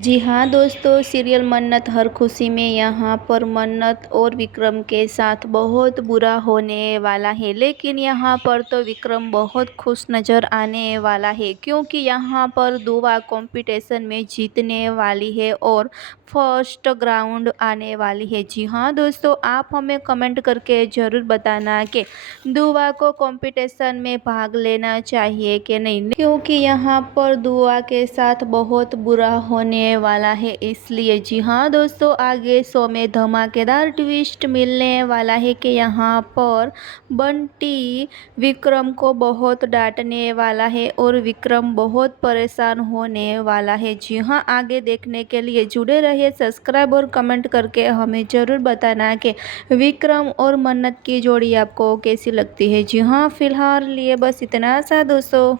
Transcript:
जी हाँ दोस्तों, सीरियल मन्नत हर खुशी में यहाँ पर मन्नत और विक्रम के साथ बहुत बुरा होने वाला है। लेकिन यहाँ पर तो विक्रम बहुत खुश नज़र आने वाला है, क्योंकि यहाँ पर दुआ कंपटीशन में जीतने वाली है और फर्स्ट ग्राउंड आने वाली है। जी हाँ दोस्तों, आप हमें कमेंट करके ज़रूर बताना कि दुआ को कंपटीशन में भाग लेना चाहिए कि नहीं, क्योंकि यहाँ पर दुआ के साथ बहुत बुरा होने वाला है इसलिए। जी हाँ दोस्तों, आगे शो में धमाकेदार ट्विस्ट मिलने वाला है कि यहाँ पर बंटी विक्रम को बहुत डांटने वाला है और विक्रम बहुत परेशान होने वाला है। जी हाँ, आगे देखने के लिए जुड़े रहिए, सब्सक्राइब और कमेंट करके हमें ज़रूर बताना कि विक्रम और मन्नत की जोड़ी आपको कैसी लगती है। जी हाँ, फिलहाल लिए बस इतना सा दोस्तों।